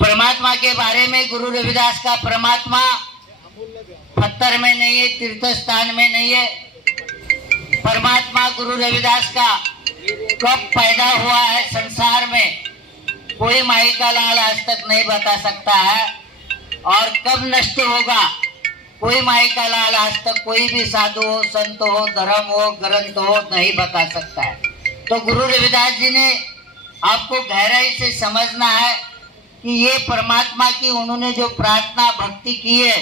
परमात्मा के बारे में गुरु रविदास का परमात्मा पत्थर में नहीं है, तीर्थ स्थान में नहीं है। परमात्मा गुरु रविदास का कब पैदा हुआ है संसार में, कोई माई का लाल आज तक नहीं बता सकता है। और कब नष्ट होगा, कोई माई का लाल आज तक कोई भी साधु हो, संत हो, धर्म हो, ग्रंथ हो नहीं बता सकता है। तो गुरु रविदास जी ने आपको गहराई से समझना है कि ये परमात्मा की उन्होंने जो प्रार्थना भक्ति की है,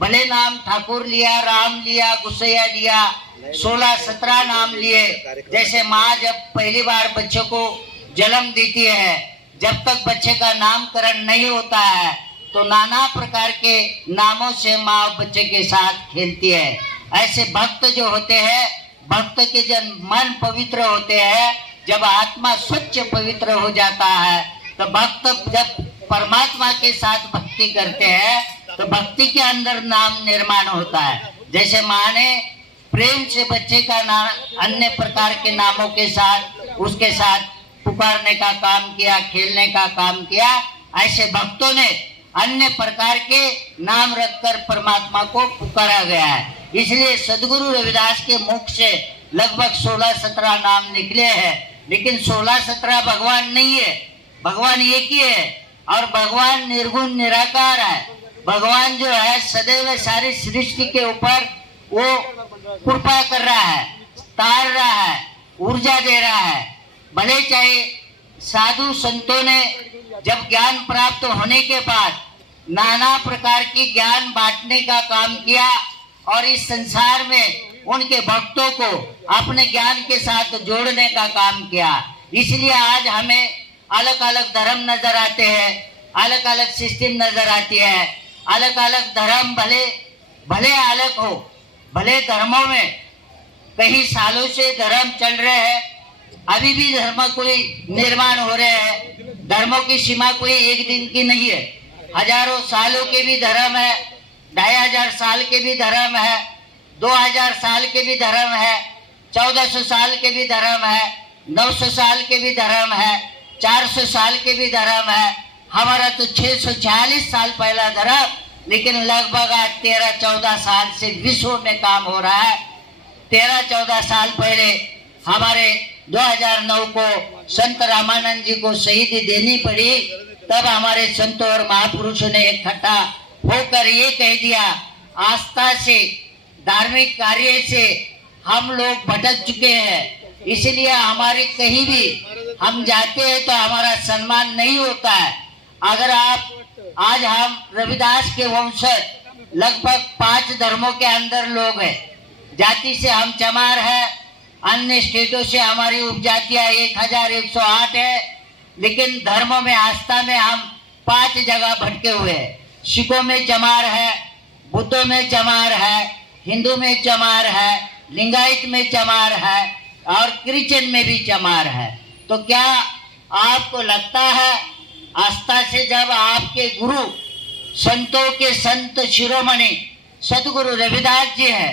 भले नाम ठाकुर लिया, राम लिया, गुसैया लिया, 16-17 नाम लिए। जैसे माँ जब पहली बार बच्चे को जन्म देती है, जब तक बच्चे का नामकरण नहीं होता है तो नाना प्रकार के नामों से माँ बच्चे के साथ खेलती है। ऐसे भक्त जो होते हैं, भक्त के जब मन पवित्र होते हैं, जब आत्मा स्वच्छ पवित्र हो जाता है, तो भक्त जब परमात्मा के साथ भक्ति करते हैं तो भक्ति के अंदर नाम निर्माण होता है। जैसे माँ ने प्रेम से बच्चे का नाम अन्य प्रकार के नामों के साथ उसके साथ पुकारने का काम किया, खेलने का काम किया, ऐसे भक्तों ने अन्य प्रकार के नाम रखकर परमात्मा को पुकारा गया है। इसलिए सदगुरु रविदास के मुख से लगभग 16-17 नाम निकले हैं, लेकिन 16-17 भगवान नहीं है, भगवान एक ही है। और भगवान निर्गुण निराकार है। भगवान जो है सदैव सारी सृष्टि के ऊपर वो कृपा कर रहा है, तार रहा है, ऊर्जा दे रहा है। भले चाहे साधु संतों ने जब ज्ञान प्राप्त होने के बाद नाना प्रकार की ज्ञान बांटने का काम किया और इस संसार में उनके भक्तों को अपने ज्ञान के साथ जोड़ने का काम किया। इसलिए आज हमें अलग अलग धर्म नजर आते हैं, अलग अलग सिस्टम नजर आती है। अलग अलग धर्म भले भले अलग हो, भले धर्मों में कई सालों से धर्म चल रहे हैं, अभी भी धर्म कोई निर्माण हो रहे हैं। धर्मों की सीमा कोई एक दिन की नहीं है, हजारों सालों के भी धर्म है, 2500 साल के भी धर्म है, 2000 साल के भी धर्म है, 1400 साल के भी धर्म है, 900 साल के भी धर्म है, 400 साल के भी धर्म है। हमारा तो 640 साल पहला धर्म, लेकिन लगभग आज 13-14 साल से विश्व में काम हो रहा है। 13-14 साल पहले हमारे 2009 को संत रामानंद जी को शहीदी देनी पड़ी, तब हमारे संतों और महापुरुषों ने इकट्ठा होकर ये कह दिया, आस्था से, धार्मिक कार्य से हम लोग भटक चुके हैं, इसलिए हमारे कहीं भी हम जाते हैं तो हमारा सम्मान नहीं होता है। अगर आज हम रविदास के वंशज लगभग 5 धर्मों के अंदर लोग हैं। जाति से हम चमार है, अन्य स्टेटों से हमारी उपजातियां 1108 है, लेकिन धर्मों में, आस्था में हम 5 जगह भटके हुए हैं। सिखों में चमार है, बुद्धों में चमार है, हिंदू में चमार है, लिंगायत में चमार है और क्रिश्चियन में भी चमार है। तो क्या आपको लगता है आस्था से जब आपके गुरु संतों के संत शिरोमणि सदगुरु रविदास जी है,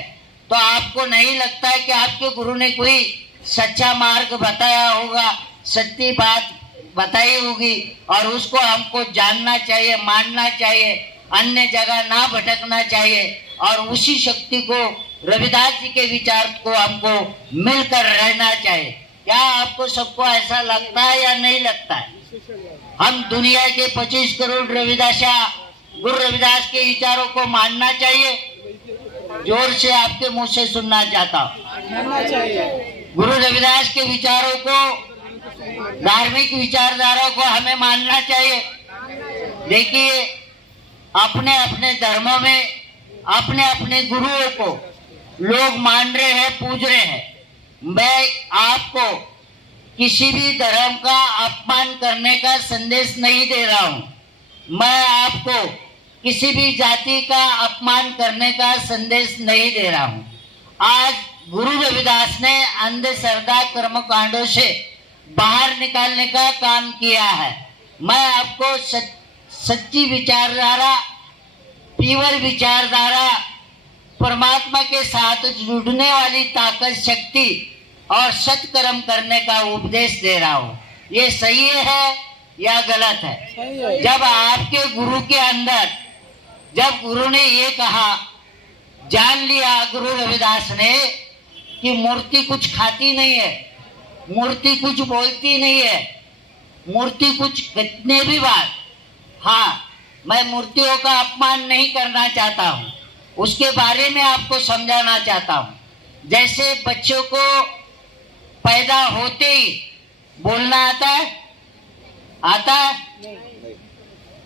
तो आपको नहीं लगता है कि आपके गुरु ने कोई सच्चा मार्ग बताया होगा, सच्ची बात बताई होगी और उसको हमको जानना चाहिए, मानना चाहिए, अन्य जगह ना भटकना चाहिए और उसी शक्ति को, रविदास जी के विचार को हमको मिलकर रहना चाहिए। क्या आपको सबको ऐसा लगता है या नहीं लगता है? हम दुनिया के 25 करोड़ गुरु रविदास के विचारों को मानना चाहिए? जोर से आपके मुंह से सुनना चाहता हूँ। गुरु रविदास के विचारों को, धार्मिक विचारधारा को हमें मानना चाहिए। देखिए, अपने अपने धर्मों में अपने अपने गुरुओं को लोग मान रहे हैं, पूज रहे हैं। मैं आपको किसी भी धर्म का अपमान करने का संदेश नहीं दे रहा हूं। मैं आपको किसी भी जाति का अपमान करने का संदेश नहीं दे रहा हूं। आज गुरु रविदास ने अंधश्रद्धा कर्मकांडों से बाहर निकालने का काम किया है। मैं आपको सच्ची विचारधारा, प्योर विचारधारा, परमात्मा के साथ जुड़ने वाली ताकत, शक्ति और सत्कर्म करने का उपदेश दे रहा हूँ। ये सही है या गलत है। जब आपके गुरु के अंदर, जब गुरु ने ये कहा, जान लिया गुरु रविदास ने कि मूर्ति कुछ खाती नहीं है, मूर्ति कुछ बोलती नहीं है, मूर्ति कुछ कितने भी बात, हाँ मैं मूर्तियों का अपमान नहीं करना चाहता हूँ, उसके बारे में आपको समझाना चाहता हूँ। जैसे बच्चों को पैदा होते ही बोलना आता है, आता है?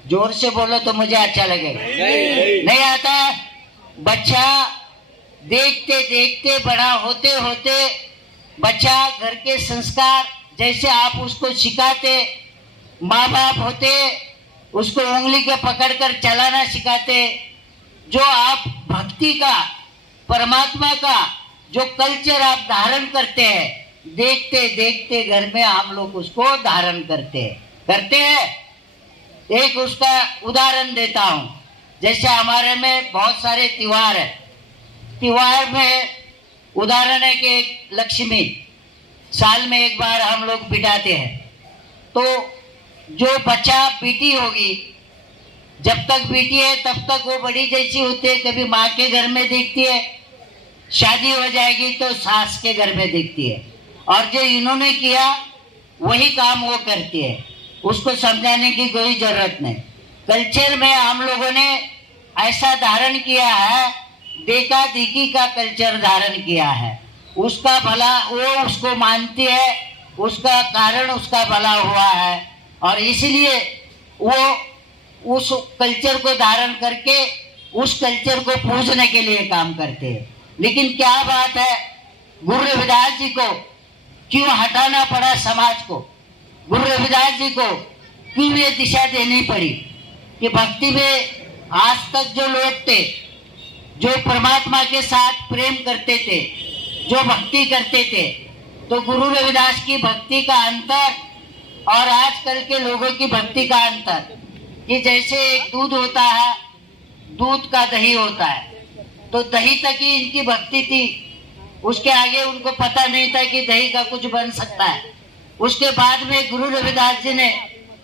जोर से बोलो तो मुझे अच्छा लगेगा। नहीं आता है? बच्चा देखते देखते बड़ा होते होते बच्चा घर के संस्कार जैसे आप उसको सिखाते, माँ बाप होते उसको उंगली के पकड़कर चलाना सिखाते, जो आप भक्ति का, परमात्मा का जो कल्चर आप धारण करते हैं, देखते देखते घर में हम लोग उसको धारण करते हैं। एक उसका उदाहरण देता हूँ। जैसे हमारे में बहुत सारे त्योहार है, त्योहार में उदाहरण है कि एक लक्ष्मी साल में एक बार हम लोग बिठाते हैं। तो जो बच्चा बेटी होगी, जब तक बेटी है तब तक वो बड़ी जैसी होती है, कभी माँ के घर में देखती है, शादी हो जाएगी तो सास के घर में देखती है, और जो इन्होंने किया वही काम वो करती है, उसको समझाने की कोई जरूरत नहीं। कल्चर में हम लोगों ने ऐसा धारण किया है, देखा देखी का कल्चर धारण किया है। उसका भला वो उसको मानती है, उसका कारण उसका भला हुआ है, और इसलिए वो उस कल्चर को धारण करके उस कल्चर को पूजने के लिए काम करते हैं। लेकिन क्या बात है, गुरु रविदास जी को क्यों हटाना पड़ा समाज को? गुरु रविदास जी को क्यों ये दिशा देनी पड़ी कि भक्ति में आज तक जो लोग थे, जो परमात्मा के साथ प्रेम करते थे, जो भक्ति करते थे, तो गुरु रविदास की भक्ति का अंतर और आजकल के लोगों की भक्ति का अंतर, कि जैसे एक दूध होता है, दूध का दही होता है, तो दही तक ही इनकी भक्ति थी, उसके आगे उनको पता नहीं था कि दही का कुछ बन सकता है। उसके बाद में गुरु रविदास जी ने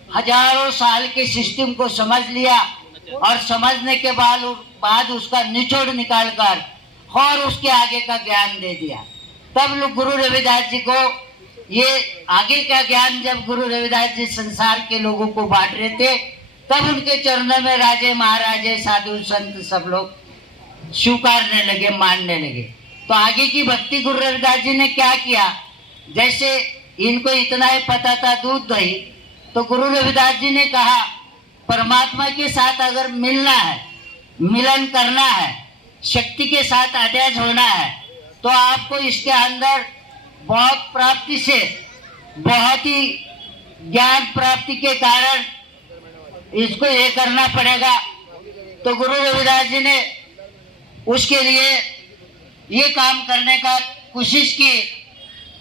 हजारों साल के सिस्टम को समझ लिया, और समझने के बाद उसका निचोड़ निकालकर और उसके आगे का ज्ञान दे दिया। तब लोग गुरु रविदास जी को ये आगे का ज्ञान, जब गुरु रविदास जी संसार के लोगों को बांट रहे थे, तब उनके चरणों में राजे महाराजे साधु संत सब लोग स्वीकारने लगे, मानने लगे। तो आगे की भक्ति गुरु रविदास जी ने क्या किया, जैसे इनको इतना ही पता था दूध दही, तो गुरु रविदास जी ने कहा परमात्मा के साथ अगर मिलना है, मिलन करना है, शक्ति के साथ अटैच होना है, तो आपको इसके अंदर बहुत प्राप्ति से, बहुत ही ज्ञान प्राप्ति के कारण इसको ये करना पड़ेगा। तो गुरु रविदास जी ने उसके लिए ये काम करने का कोशिश की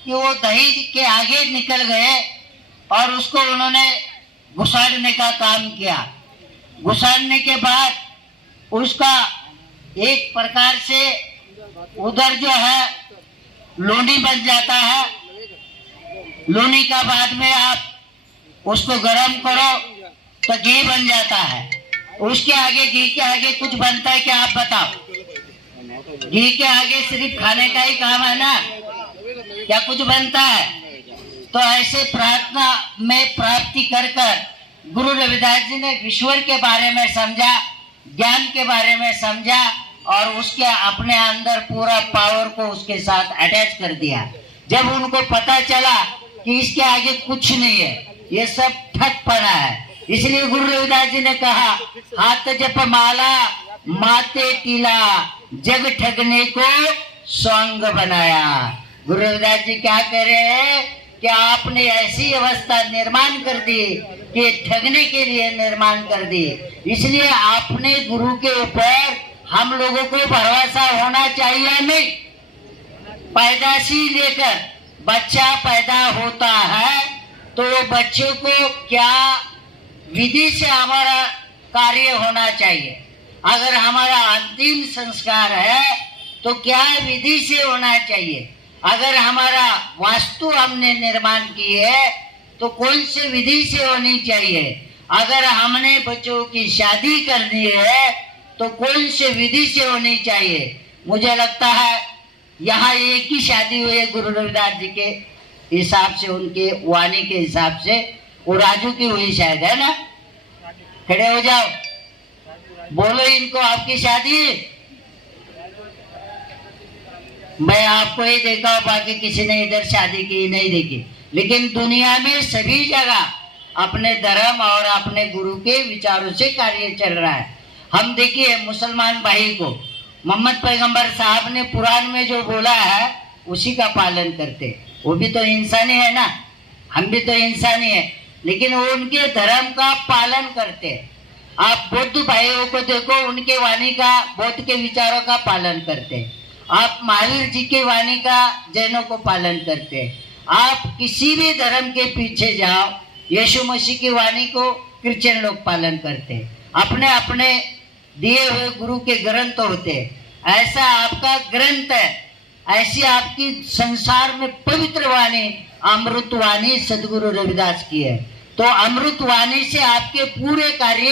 कि वो दही के आगे निकल गए और उसको उन्होंने घुसाड़ने का काम किया। घुसाड़ने के बाद उसका एक प्रकार से उधर जो है लोनी बन जाता है। लोनी का बाद में आप उसको गरम करो तो घी बन जाता है। उसके आगे, घी के आगे कुछ बनता है क्या, आप बताओ? घी के आगे सिर्फ खाने का ही काम है ना, क्या कुछ बनता है? तो ऐसे प्रार्थना में प्राप्ति कर कर गुरु रविदास जी ने ईश्वर के बारे में समझा, ज्ञान के बारे में समझा, और उसके अपने अंदर पूरा पावर को उसके साथ अटैच कर दिया। जब उनको पता चला कि इसके आगे कुछ नहीं है, ये सब ठगपना है, इसलिए गुरु रविदास जी ने कहा हाथ जप माला माते टीला, जग ठगने को सौंग बनाया। गुरु रविदास जी क्या कह रहे हैं कि आपने ऐसी अवस्था निर्माण कर दी कि ठगने के लिए निर्माण कर दी। इसलिए आपने गुरु के ऊपर हम लोगों को भरोसा होना चाहिए। नहीं, पैदाशी लेकर बच्चा पैदा होता है तो बच्चे को क्या विधि से हमारा कार्य होना चाहिए, अगर हमारा अंतिम संस्कार है तो क्या विधि से होना चाहिए, अगर हमारा वास्तु हमने निर्माण की है तो कौन से विधि से होनी चाहिए। अगर हमने बच्चों की शादी करनी है तो कौन से विधि से होनी चाहिए। मुझे लगता है यहाँ एक ही शादी हुई है गुरु रविदास जी के हिसाब से, उनके वाणी के हिसाब से, वो राजू की हुई शायद, है ना। खड़े हो जाओ, बोलो इनको आपकी शादी। मैं आपको ही देखा हूं, बाकी किसी ने इधर शादी की नहीं देखी। लेकिन दुनिया में सभी जगह अपने धर्म और अपने गुरु के विचारों से कार्य चल रहा है। हम देखिए मुसलमान भाई को मोहम्मद पैगंबर साहब ने कुरान में जो बोला है उसी का पालन करते। वो भी तो इंसानी है ना, हम भी तो इंसानी है, लेकिन वो उनके धर्म का पालन करते। आप बौद्ध भाइयों को देखो, उनके वाणी का, बौद्ध के विचारों का पालन करते। आप महावीर जी के वाणी का जैनों को पालन करते। आप किसी भी धर्म के पीछे जाओ, यीशु मसीह की वाणी को क्रिश्चियन लोग पालन करते। अपने अपने दिए हुए गुरु के ग्रंथ होते। ऐसा आपका ग्रंथ है, ऐसी आपकी संसार में पवित्र वाणी, अमृत वाणी सदगुरु रविदास की है। तो अमृत वाणी से आपके पूरे कार्य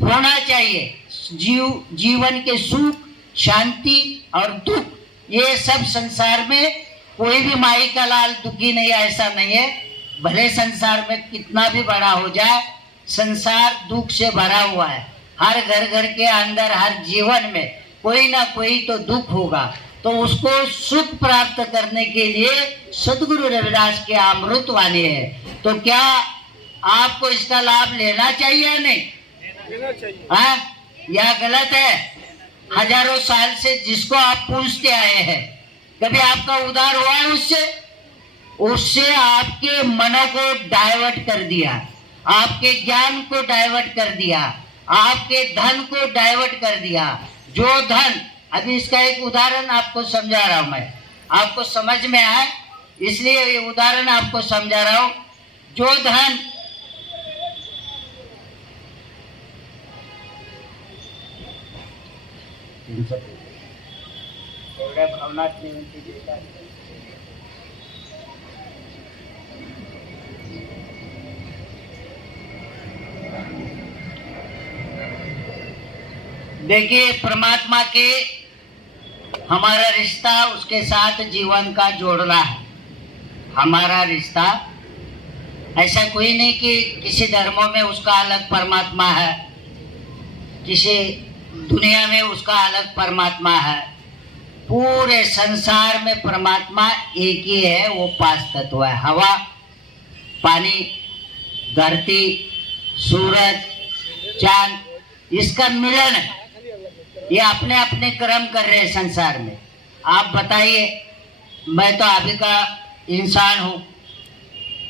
होना चाहिए। जीवन के सुख, शांति और दुख, ये सब संसार में कोई भी माई का लाल दुखी नहीं है, ऐसा नहीं है। भले संसार में कितना भी बड़ा हो जाए, संसार दुख से भरा हुआ है। हर घर घर के अंदर, हर जीवन में कोई ना कोई तो दुख होगा। तो उसको सुख प्राप्त करने के लिए सदगुरु रविदास की अमृत वाणी है। तो क्या आपको इसका लाभ लेना चाहिए या नहीं? लेना चाहिए। हाँ, या गलत है? हजारों साल से जिसको आप पूछते आए हैं, कभी आपका उद्धार हुआ है उससे आपके मन को डाइवर्ट कर दिया, आपके ज्ञान को डाइवर्ट कर दिया, आपके धन को डाइवर्ट कर दिया। जो धन, अभी इसका एक उदाहरण आपको समझा रहा हूं मैं, आपको समझ में आए इसलिए ये उदाहरण आपको समझा रहा हूं। जो धन देखिए, परमात्मा के हमारा रिश्ता उसके साथ जीवन का जोड़ना है। हमारा रिश्ता ऐसा कोई नहीं कि किसी धर्मों में उसका अलग परमात्मा है, किसी दुनिया में उसका अलग परमात्मा है। पूरे संसार में परमात्मा एक ही है, वो पांच तत्व है। हवा, पानी, धरती, सूरज, चांद, इसका मिलन है। ये अपने अपने कर्म कर रहे हैं संसार में। आप बताइए, मैं तो अभी का इंसान हूँ,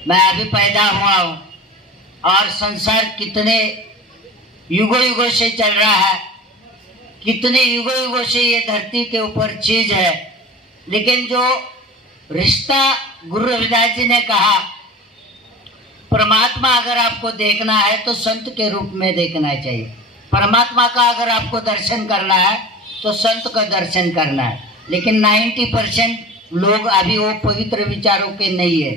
मैं अभी पैदा हुआ हूँ, और संसार कितने युगों युगों से चल रहा है, कितने युगों युगों से ये धरती के ऊपर चीज है। लेकिन जो रिश्ता गुरु रविदास जी ने कहा, परमात्मा अगर आपको देखना है तो संत के रूप में देखना चाहिए। परमात्मा का अगर आपको दर्शन करना है तो संत का दर्शन करना है। लेकिन 90% लोग अभी वो पवित्र विचारों के नहीं है।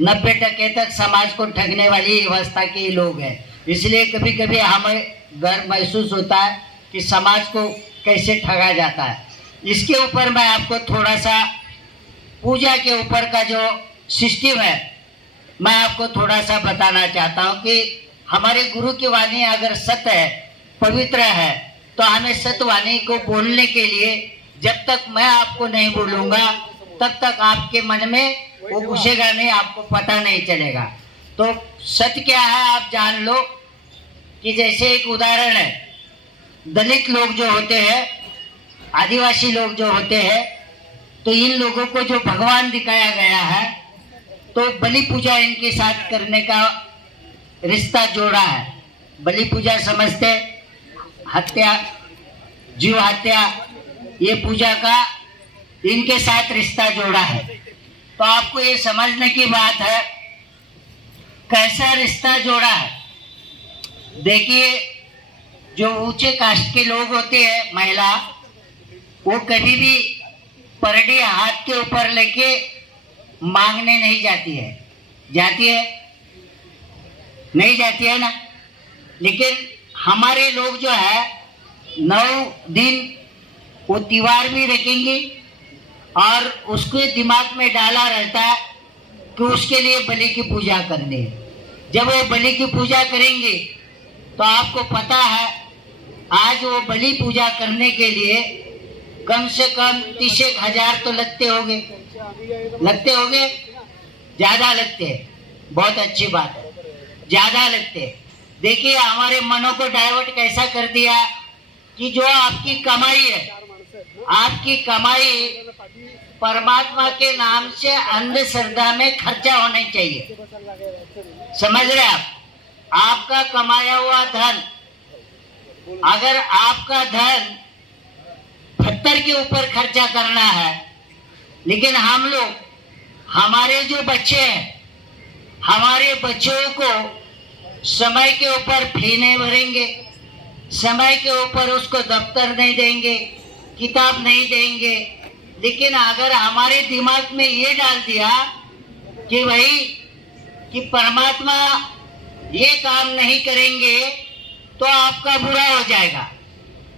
90% तक समाज को ठगने वाली अवस्था के लोग हैं। इसलिए कभी कभी हमें गर्व महसूस होता है कि समाज को कैसे ठगा जाता है। इसके ऊपर मैं आपको थोड़ा सा पूजा के ऊपर का जो सिस्टम है, मैं आपको थोड़ा सा बताना चाहता हूँ कि हमारे गुरु की वाणी अगर सत्य है, पवित्र है, तो हमें सत्य वाणी को बोलने के लिए जब तक मैं आपको नहीं बोलूँगा तब तक आपके मन में वो घुसेगा नहीं, आपको पता नहीं चलेगा। तो सत्य क्या है आप जान लो। कि जैसे एक उदाहरण है, दलित लोग जो होते हैं, आदिवासी लोग जो होते हैं, तो इन लोगों को जो भगवान दिखाया गया है, तो बलि पूजा इनके साथ करने का रिश्ता जोड़ा है। बलि पूजा समझते, हत्या, जीव हत्या, ये पूजा का इनके साथ रिश्ता जोड़ा है। तो आपको ये समझने की बात है कैसा रिश्ता जोड़ा है। देखिए, जो ऊंचे कास्ट के लोग होते हैं, महिला, वो कभी भी परडी हाथ के ऊपर लेके मांगने नहीं जाती है। जाती है? नहीं जाती है ना। लेकिन हमारे लोग जो है 9 दिन वो त्योहार भी रखेंगे और उसके दिमाग में डाला रहता है कि उसके लिए बलि की पूजा करनी है। जब वो बलि की पूजा करेंगे तो आपको पता है आज वो बलि पूजा करने के लिए कम से कम 30,000 तो लगते होंगे, ज्यादा लगते हैं। बहुत अच्छी बात है, ज्यादा लगते हैं। देखिए हमारे मनों को डाइवर्ट कैसा कर दिया कि जो आपकी कमाई है, आपकी कमाई परमात्मा के नाम से अंधश्रद्धा में खर्चा होना चाहिए। समझ रहे आप? आपका कमाया हुआ धन, अगर आपका धन पत्थर के ऊपर खर्चा करना है, लेकिन हम लोग हमारे जो बच्चे हैं, हमारे बच्चों को समय के ऊपर फी नहीं भरेंगे, समय के ऊपर उसको दफ्तर नहीं देंगे, किताब नहीं देंगे। लेकिन अगर हमारे दिमाग में ये डाल दिया कि भाई कि परमात्मा ये काम नहीं करेंगे तो आपका बुरा हो जाएगा,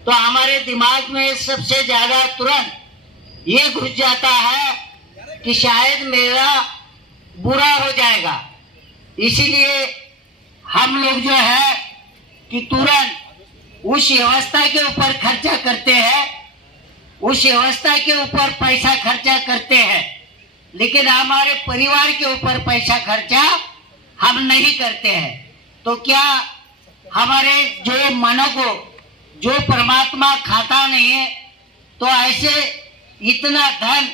तो हमारे दिमाग में सबसे ज्यादा तुरंत ये घुस जाता है कि शायद मेरा बुरा हो जाएगा। इसीलिए हम लोग जो है कि तुरंत उस व्यवस्था के ऊपर खर्चा करते हैं, उस व्यवस्था के ऊपर पैसा खर्चा करते हैं, लेकिन हमारे परिवार के ऊपर पैसा खर्चा हम नहीं करते हैं। तो क्या हमारे जो मनों को जो परमात्मा खाता नहीं है, तो ऐसे इतना धन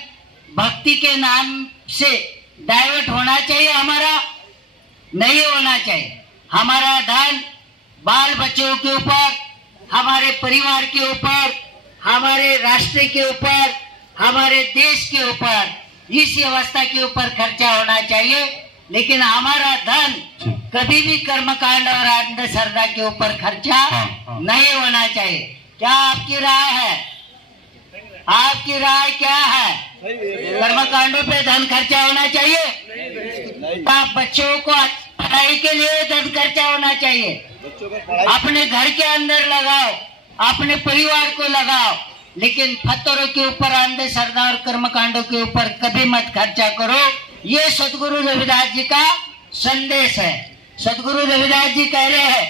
भक्ति के नाम से डाइवर्ट होना चाहिए? हमारा नहीं होना चाहिए। हमारा धन बाल बच्चों के ऊपर, हमारे परिवार के ऊपर, हमारे राष्ट्र के ऊपर, हमारे देश के ऊपर, इस व्यवस्था के ऊपर खर्चा होना चाहिए। लेकिन हमारा धन कभी भी कर्मकांड और अंधश्रद्धा के ऊपर खर्चा नहीं होना चाहिए। क्या आपकी राय है? आपकी राय क्या है? कर्मकांडों पे धन खर्चा होना चाहिए? आप बच्चों को पढ़ाई के लिए धन खर्चा होना चाहिए? अपने घर के अंदर लगाओ, अपने परिवार को लगाओ, लेकिन पत्थरों के ऊपर, अंधश्रद्धा और कर्मकांडों के ऊपर कभी मत खर्चा करो। ये सदगुरु रविदास जी का संदेश है। सदगुरु रविदास जी कह रहे हैं,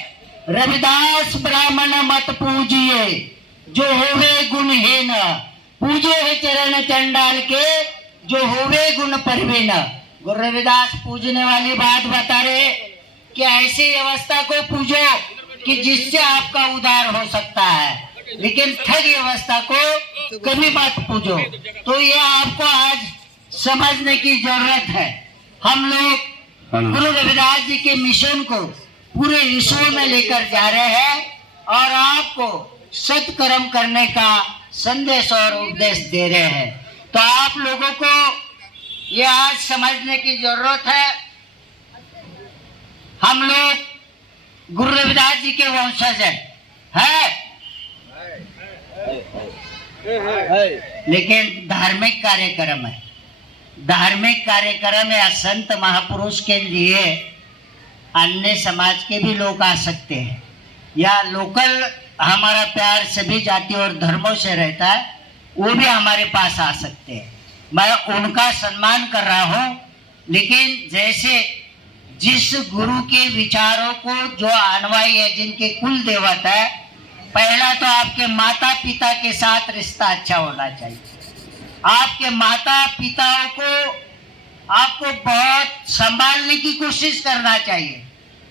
रविदास ब्राह्मण मत पूजिए जो होवे गुणहीन, पूजे है चरण चंडाल के जो होवे गुण परवीन। गुरु रविदास पूजने वाली बात बता रहे कि ऐसी व्यवस्था को पूजो कि जिससे आपका उद्धार हो सकता है, लेकिन ठग व्यवस्था को कभी मत पूजो। तो ये आपको आज समझने की जरूरत है। हम लोग गुरु रविदास जी के मिशन को पूरे विश्व में लेकर जा रहे हैं और आपको सत्कर्म करने का संदेश और उपदेश दे रहे हैं। तो आप लोगों को ये आज समझने की जरूरत है, हम लोग गुरु रविदास जी के वंशज हैं, लेकिन धार्मिक कार्यक्रम है। धार्मिक कार्यक्रम या संत महापुरुष के लिए अन्य समाज के भी लोग आ सकते हैं, या लोकल हमारा प्यार सभी जाति और धर्मों से रहता है, वो भी हमारे पास आ सकते हैं। मैं उनका सम्मान कर रहा हूँ, लेकिन जैसे जिस गुरु के विचारों को जो अनुयायी है, जिनके कुल देवता है, पहला तो आपके माता पिता के साथ रिश्ता अच्छा होना चाहिए। आपके माता पिताओं को आपको बहुत संभालने की कोशिश करना चाहिए।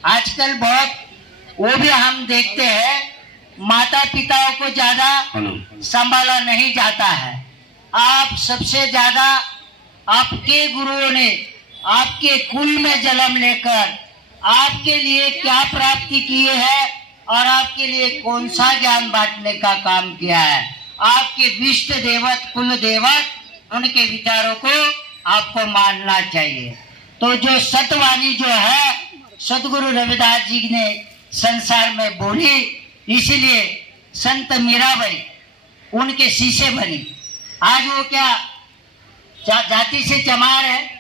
आजकल बहुत वो भी हम देखते हैं, माता पिताओं को ज्यादा संभाला नहीं जाता है। आप सबसे ज्यादा आपके गुरुओं ने आपके कुल में जन्म लेकर आपके लिए क्या प्राप्ति किए है और आपके लिए कौन सा ज्ञान बांटने का काम किया है। आपके विष्ट देवत, कुल देवत, उनके विचारों को आपको मानना चाहिए। तो जो सतवाणी जो है सदगुरु रविदास जी ने संसार में बोली, इसीलिए संत मीराबाई उनके शिष्य बनी। आज वो क्या जाति से चमार है?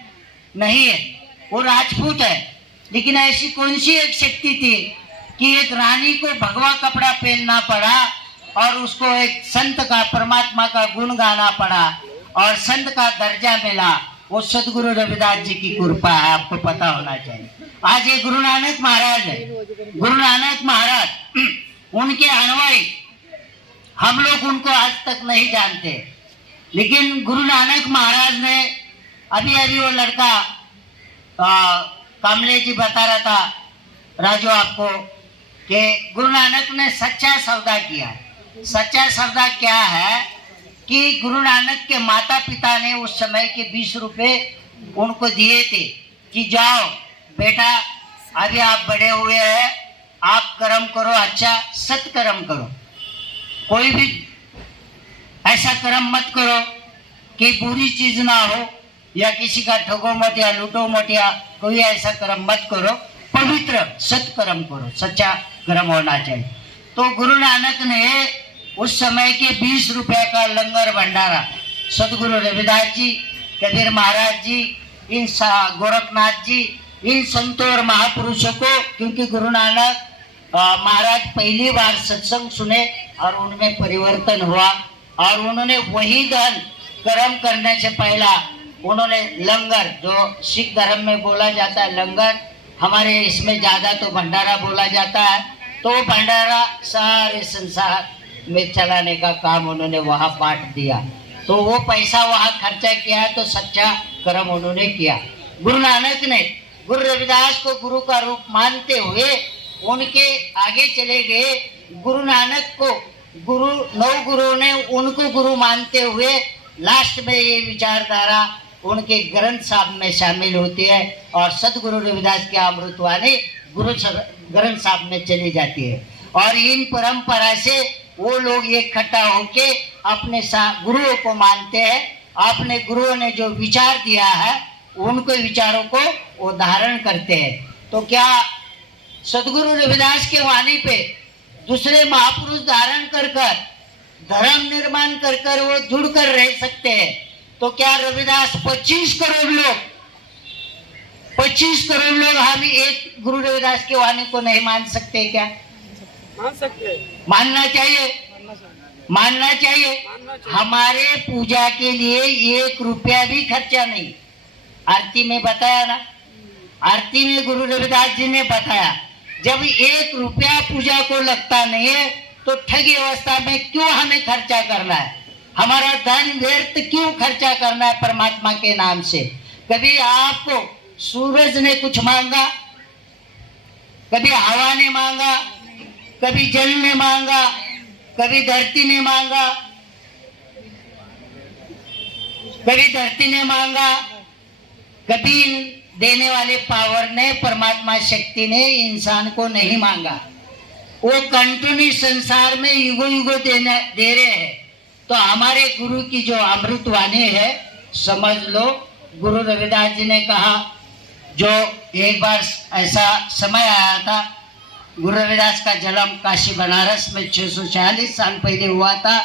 नहीं है, वो राजपूत है। लेकिन ऐसी कौन सी एक शक्ति थी कि एक रानी को भगवा कपड़ा पहनना पड़ा और उसको एक संत का, परमात्मा का गुण गाना पड़ा और संत का दर्जा मिला। वो सदगुरु रविदास जी की कृपा है, आपको पता होना चाहिए। आज ये गुरु नानक महाराज है, गुरु नानक महाराज, उनके अनुयायी हम लोग उनको आज तक नहीं जानते, लेकिन गुरु नानक महाराज ने अभी वो लड़का कामले जी बता रहा था राजू आपको कि गुरु नानक ने सच्चा सौदा किया। सच्चा सौदा क्या है कि गुरु नानक के माता पिता ने उस समय के 20 रुपए उनको दिए थे कि जाओ बेटा, अभी आप बड़े हुए हैं, आप कर्म करो, अच्छा सत कर्म करो, कोई भी ऐसा कर्म मत करो कि बुरी चीज ना हो या किसी का ठगो मत या लूटो मत या कोई ऐसा कर्म मत करो, पवित्र सत कर्म करो, सच्चा कर्म होना चाहिए। तो गुरु नानक ने उस समय के 20 रुपए का लंगर भंडारा सदगुरु रविदास जी, कबीर महाराज जी, इन गोरखनाथ जी, इन संतों और महापुरुषों को, क्योंकि गुरु नानक महाराज पहली बार सत्संग सुने और उनमें परिवर्तन हुआ और उन्होंने वही धन कर्म करने से पहला उन्होंने लंगर, जो सिख धर्म में बोला जाता है लंगर, हमारे इसमें ज्यादा तो भंडारा बोला जाता है, तो भंडारा सारे संसार में चलाने का काम उन्होंने वहां बांट दिया। तो वो पैसा वहां खर्चा किया तो सच्चा कर्म उन्होंने किया। गुरु नानक ने गुरु रविदास को गुरु का रूप मानते हुए उनके आगे चले गए। गुरु नानक को गुरु, 9 गुरुओं ने उनको गुरु मानते हुए लास्ट में ये विचारधारा उनके ग्रंथ साहब में शामिल होती है और सदगुरु रविदास की अमृतवाणी गुरु ग्रंथ साहब में चली जाती है। और इन परंपरा से वो लोग इकट्ठा होके अपने गुरुओं को मानते हैं। अपने गुरुओं ने जो विचार दिया है उनको विचारों को वो धारण करते हैं। तो क्या सदगुरु रविदास के वाणी पे दूसरे महापुरुष धारण कर धर्म निर्माण कर वो जुड़ कर रह सकते हैं? तो क्या रविदास 25 करोड़ लोग हम एक गुरु रविदास के वाणी को नहीं मान सकते? क्या मान सकते? मानना चाहिए। हमारे पूजा के लिए 1 रुपया भी खर्चा नहीं। आरती में बताया ना, आरती में गुरु रविदास जी ने बताया, जब 1 रुपया पूजा को लगता नहीं है तो ठगी अवस्था में क्यों हमें खर्चा करना है? हमारा धन व्यर्थ क्यों खर्चा करना है परमात्मा के नाम से? कभी आपको सूरज ने कुछ मांगा, कभी हवा ने मांगा, कभी जल ने मांगा, कभी धरती ने मांगा, कभी देने वाले पावर ने, परमात्मा शक्ति ने इंसान को नहीं मांगा। वो कंटिन्यू संसार में युगो दे रहे हैं। तो हमारे गुरु की जो अमृतवाणी है, समझ लो, गुरु रविदास जी ने कहा, जो एक बार ऐसा समय आया था, गुरु रविदास का जन्म काशी बनारस में 646 साल पहले हुआ था।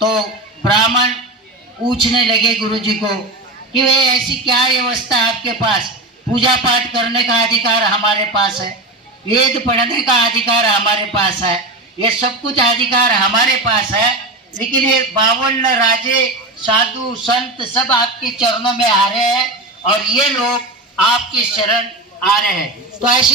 तो ब्राह्मण पूछने लगे गुरु जी को कि वे ऐसी क्या व्यवस्था है आपके पास? पूजा पाठ करने का अधिकार हमारे पास है, वेद पढ़ने का अधिकार हमारे पास है, ये सब कुछ अधिकार हमारे पास है, लेकिन ये 52 राजे, साधु, संत सब आपके चरणों में आ रहे हैं और ये लोग आपके शरण आ रहे हैं। तो ऐसी